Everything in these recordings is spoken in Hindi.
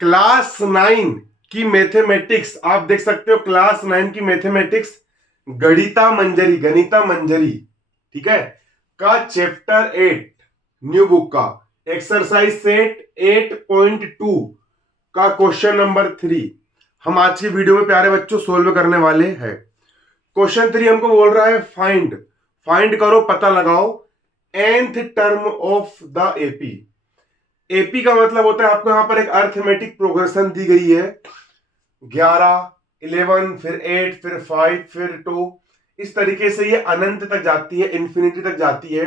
क्लास 9 की मैथमेटिक्स आप देख सकते हो, क्लास 9 की मैथमेटिक्स गणिता मंजरी, ठीक है, का चैप्टर 8 न्यू बुक का एक्सरसाइज सेट 8.2 का क्वेश्चन नंबर 3 हम आज की वीडियो में प्यारे बच्चों सोल्व करने वाले हैं। क्वेश्चन 3 हमको बोल रहा है फाइंड फाइंड करो, पता लगाओ nth term of the AP. AP का मतलब होता है, आपको यहां पर एक अर्थमेटिक प्रोग्रेशन दी गई है, 11, 11, फिर 8, फिर 5, फिर 2, इस तरीके से ये अनंत तक जाती है, इंफिनिटी तक जाती है।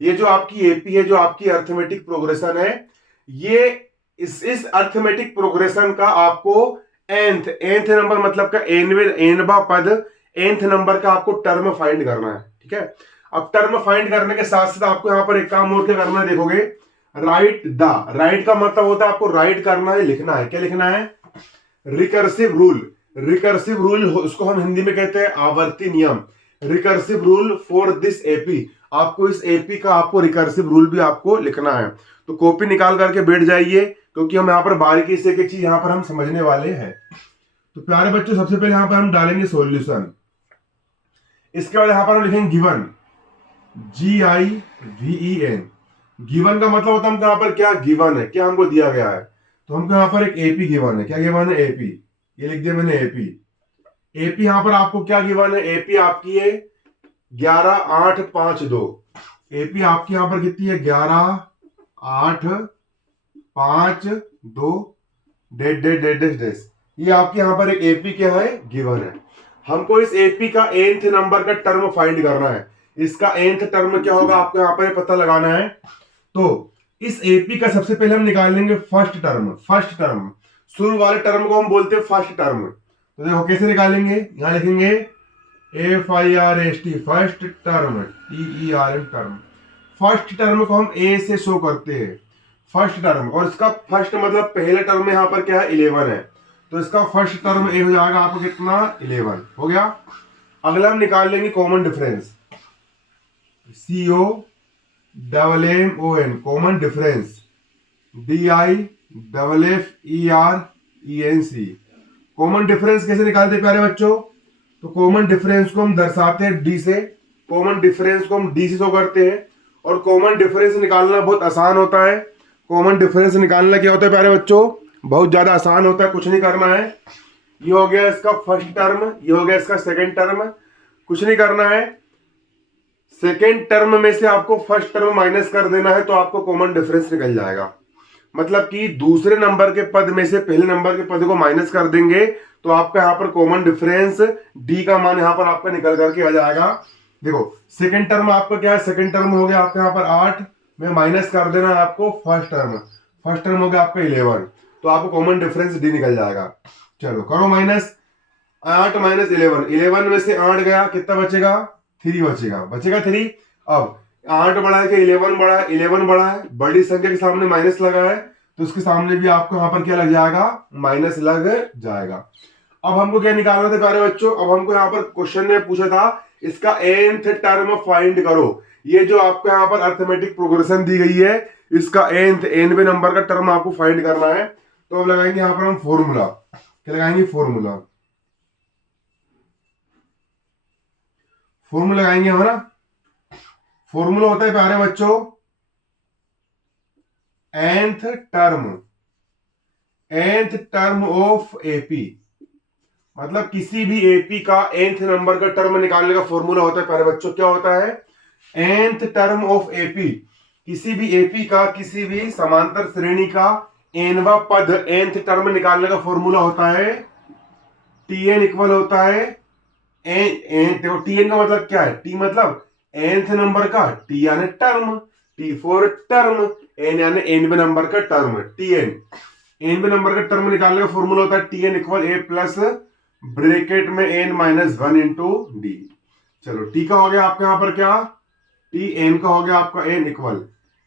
ये जो आपकी एपी है, जो आपकी अर्थमेटिक प्रोग्रेशन है, ये इस अर्थमेटिक प्रोग्रेशन का आपको एंथ नंबर मतलब का एनवा पद, एंथ नंबर का आपको टर्म फाइंड करना है, ठीक है। अब टर्म फाइंड करने के साथ साथ आपको यहां पर एक काम और क्या करना है, देखोगे राइट का मतलब होता है आपको राइट करना है, लिखना है। क्या लिखना है? रिकर्सिव रूल उसको हम हिंदी में कहते हैं आवर्ती नियम। Recursive rule for this AP, आपको इस एपी का आपको रिकर्सिव रूल भी आपको लिखना है। तो कॉपी निकाल करके बैठ जाइए, क्योंकि हम यहाँ पर बारीकी से एक चीज यहाँ पर हम समझने वाले हैं। तो प्यारे बच्चों, सबसे पहले यहाँ पर हम डालेंगे सॉल्यूशन। इसके बाद यहाँ पर हम लिखेंगे गिवन, GIVEN। गिवन का मतलब होता है हमको यहाँ पर क्या गिवन है, क्या हमको दिया गया है। तो हमको यहाँ पर एक एपी गिवन है। क्या गिवन है? एपी। ये लिख दिया मैंने एपी। एपी यहाँ पर आपको क्या गिवन है? एपी आपकी है 11, 8, 5, 2। एपी आपकी यहाँ पर कितनी है? 11, 8, 5, 2 dead dead dead dead dead. ये आपके यहाँ पर एक एपी क्या है? गिवन है। हमको इस एपी का nth नंबर का टर्म फाइंड करना है। इसका nth टर्म क्या होगा आपको यहाँ पर पता लगाना है। तो इस एपी का सबसे पहले हम निकाल लेंगे फर्स्ट टर्म, शुरू वाले टर्म को हम बोलते हैं फर्स्ट टर्म। तो देखो कैसे निकालेंगे, यहां लिखेंगे FIRST, first term, TERM term. First term को हम ए से शो करते हैं, फर्स्ट टर्म। और इसका फर्स्ट मतलब पहले टर्म में यहां पर क्या है? 11 है। तो इसका फर्स्ट टर्म ए हो जाएगा आपको कितना? 11 हो गया। अगला हम निकाल लेंगे common difference, COMMON, common difference, DIFFERENC। Common difference कैसे निकालते प्यारे बच्चों? तो कॉमन डिफरेंस को हम दर्शाते हैं डी से, कॉमन डिफरेंस को हम डी से शो करते हैं। और कॉमन डिफरेंस निकालना बहुत आसान होता है। कॉमन डिफरेंस निकालना क्या होता है प्यारे बच्चों? बहुत ज्यादा आसान होता है, कुछ नहीं करना है। ये हो गया इसका फर्स्ट टर्म, ये हो गया इसका सेकेंड टर्म। कुछ नहीं करना है, सेकेंड टर्म में से आपको फर्स्ट टर्म माइनस कर देना है, तो आपको कॉमन डिफरेंस निकल जाएगा। मतलब कि दूसरे नंबर के पद में से पहले नंबर के पद को माइनस कर देंगे, तो आपका यहाँ पर कॉमन डिफरेंस डी का मान यहाँ पर आपका निकल करके आ जाएगा। देखो सेकंड टर्म आपका क्या है? सेकंड टर्म हो गया आपका यहाँ पर 8 में माइनस कर देना है आपको फर्स्ट टर्म हो गया आपका 11, तो आपको कॉमन डिफरेंस डी निकल जाएगा। चलो करो माइनस, 8 माइनस 11, 11 में से 8 गया, कितना बचेगा? 3 बचेगा 3। अब 8 बड़ा है कि 11 बड़ा है? 11 बड़ा है, बड़ी संख्या के सामने माइनस लगा है, तो उसके सामने भी आपको यहाँ पर क्या लग जाएगा? माइनस लग जाएगा। अब हमको क्या निकालना था प्यारे बच्चों? अब हमको यहाँ पर क्वेश्चन ने पूछा था इसका nth टर्म फाइंड करो। ये जो आपको यहाँ पर अर्थमेटिक प्रोग्रेशन दी गई है, इसका nवे नंबर का टर्म आपको फाइंड करना है। तो अब लगाएंगे यहाँ पर हम फॉर्मूला। क्या लगाएंगे? फॉर्मूला लगाएंगे हम ना। फॉर्मूला होता है प्यारे बच्चों nth टर्म ऑफ एपी। मतलब किसी भी एपी का nth नंबर का टर्म निकालने का फॉर्मूला होता है प्यारे बच्चों, क्या होता है? nth term of AP. किसी भी एपी का, किसी भी समांतर श्रेणी का nवा पद nth टर्म निकालने का फॉर्मूला होता है TN इक्वल होता है देखो TN का मतलब क्या है? T मतलब nth नंबर का, T यानी term, T for term, N यानी nवे नंबर का टर्म, TN। nवे नंबर का टर्म निकालने का फॉर्मूला होता है TN equal A plus bracket में n माइनस 1 इंटू डी। चलो टी का हो गया आपका यहाँ पर क्या? टी। एन का हो गया आपका n इक्वल,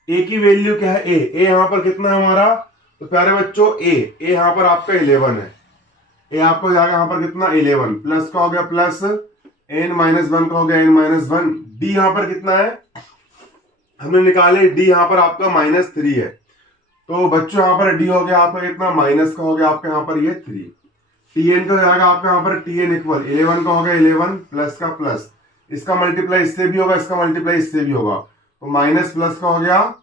ए की वैल्यू क्या है? ए यहाँ पर कितना है हमारा? तो प्यारे बच्चों ए यहाँ पर आपका 11 है। ए आपको जाएगा यहाँ पर कितना? 11 प्लस का हो गया प्लस n माइनस 1 का हो गया n माइनस 1। डी यहाँ पर कितना है हमने निकाले? डी यहाँ पर आपका -3 है। तो बच्चों यहाँ पर डी हो गया आपका कितना, माइनस का हो गया आपका यहाँ पर ये 3। टीएन का जाएगा आपका यहाँ पर टीएन इक्वल 11 का हो गया 11 प्लस का प्लस, इसका मल्टीप्लाई इससे भी होगा, इसका मल्टीप्लाई इससे भी होगा, तो माइनस प्लस का हो गया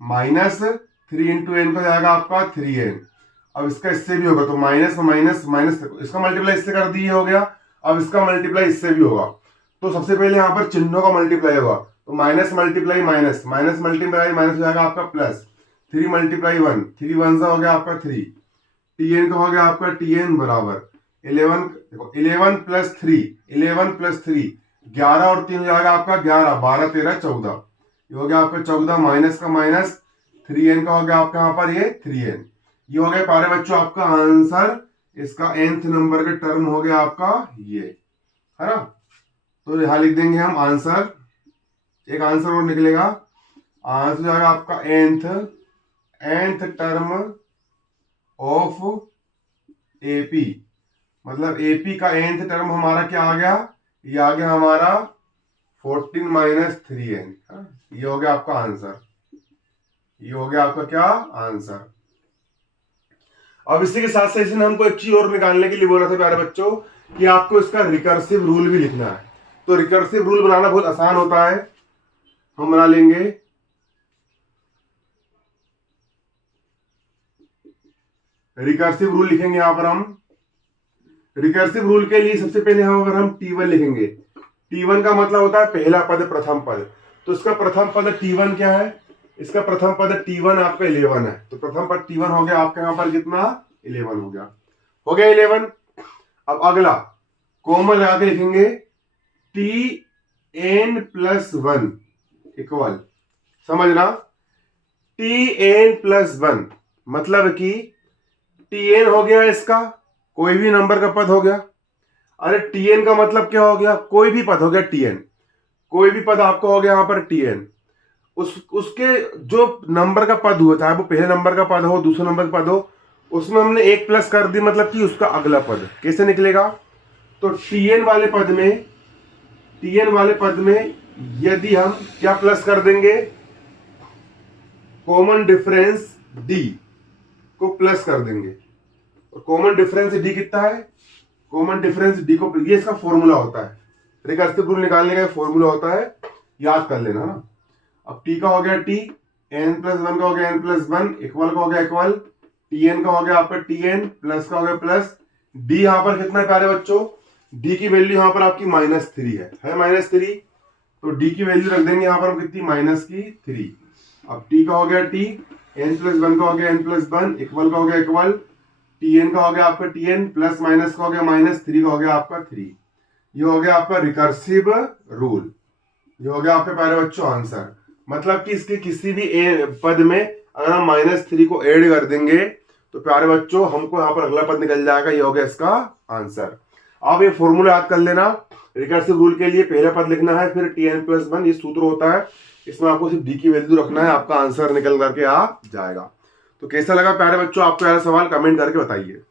माइनस 3 इंटू एन का जाएगा आपका 3n। अब इसका इससे भी होगा तो माइनस माइनस माइनस, इसका मल्टीप्लाई इससे कर दिए हो गया, अब इसका मल्टीप्लाई इससे भी होगा। तो सबसे पहले यहाँ पर चिन्हों का मल्टीप्लाई होगा, तो minus multiply minus, minus multiply minus हो जाएगा आपका प्लस, 3 मल्टीप्लाई 1, 3 1 सा हो गया आपका 3, टीएन का हो गया आपका टीएन बराबर 11, देखो 11 प्लस 3, 11 प्लस 3 11 और 3 हो जाएगा आपका 11, 12 13 14, ये हो गया आपका 14, माइनस का माइनस 3n का हो गया आपका यहाँ पर ये 3n। ये हो गया प्यारे बच्चों आपका आंसर, इसका nth नंबर का टर्म हो गया आपका ये, है ना। तो यहाँ लिख देंगे हम आंसर, एक आंसर और निकलेगा, आंसर जाएगा आपका nth टर्म ऑफ एपी, मतलब एपी का nth टर्म हमारा क्या आ गया, ये आ गया हमारा 14 माइनस 3n। ये हो गया आपका आंसर, ये हो गया आपका क्या आंसर। अब इसी के साथ साथ इसने हमको एक चीज और निकालने के लिए बोला था प्यारे बच्चों कि आपको इसका रिकर्सिव रूल भी लिखना है। तो रिकर्सिव रूल बनाना बहुत आसान होता है, हम बना लेंगे। रिकर्सिव रूल लिखेंगे यहां पर हम। रिकर्सिव रूल के लिए सबसे पहले हम T1 लिखेंगे। T1 का मतलब होता है पहला पद, प्रथम पद। तो इसका प्रथम पद T1 क्या है, इसका प्रथम पद T1 आपका 11 है, तो प्रथम पद T1 हो गया आपका यहाँ पर कितना 11 हो गया 11। अब अगला कॉमन लगा के लिखेंगे Tn प्लस 1 इक्वल, समझना Tn प्लस 1 मतलब कि Tn हो गया इसका कोई भी नंबर का पद हो गया। अरे Tn का मतलब क्या हो गया, कोई भी पद हो गया Tn, कोई भी पद आपको हो गया यहाँ पर Tn, उसके जो नंबर का पद हुआ, चाहे वो पहले नंबर का पद हो दूसरे नंबर का पद हो, उसमें हमने एक प्लस कर दी, मतलब कि उसका अगला पद कैसे निकलेगा। तो Tn वाले पद में यदि हम क्या प्लस कर देंगे, कॉमन डिफरेंस D को प्लस कर देंगे। और कॉमन डिफरेंस D कितना है, कॉमन डिफरेंस D को, ये इसका फॉर्मूला होता है, रिकर्सिव रूल निकालने का फॉर्मूला होता है, याद कर लेना ना। अब T का हो गया T, n प्लस 1 का हो गया n प्लस 1, इक्वल का हो गया इक्वल, Tn का हो गया आपका Tn, प्लस का हो गया प्लस, D यहाँ पर कितना है प्यारे बच्चों, D की वैल्यू यहाँ पर आपकी -3 है -3, तो D की वैल्यू रख देंगे यहाँ पर हम कितनी -3। अब T का हो गया T, n प्लस 1 का हो गया n प्लस 1, इक्वल का हो गया इक्वल, Tn का हो गया आपका Tn, प्लस माइनस का हो गया -3 का हो गया आपका 3। ये हो गया आपका रिकर्सिव रूल, ये हो गया आपके प्यारे बच्चों आंसर। मतलब कि इसके किसी भी पद में अगर हम -3 को ऐड कर देंगे तो प्यारे बच्चों हमको यहाँ पर अगला पद निकल जाएगा, ये हो गया इसका आंसर। आप ये फॉर्मूला याद कर लेना, रिकर्सिव रूल के लिए पहला पद लिखना है, फिर Tn प्लस 1, ये सूत्र होता है, इसमें आपको सिर्फ D की वैल्यू रखना है, आपका आंसर निकल करके आ जाएगा। तो कैसा लगा प्यारे बच्चों आपको यार सवाल, कमेंट करके बताइए।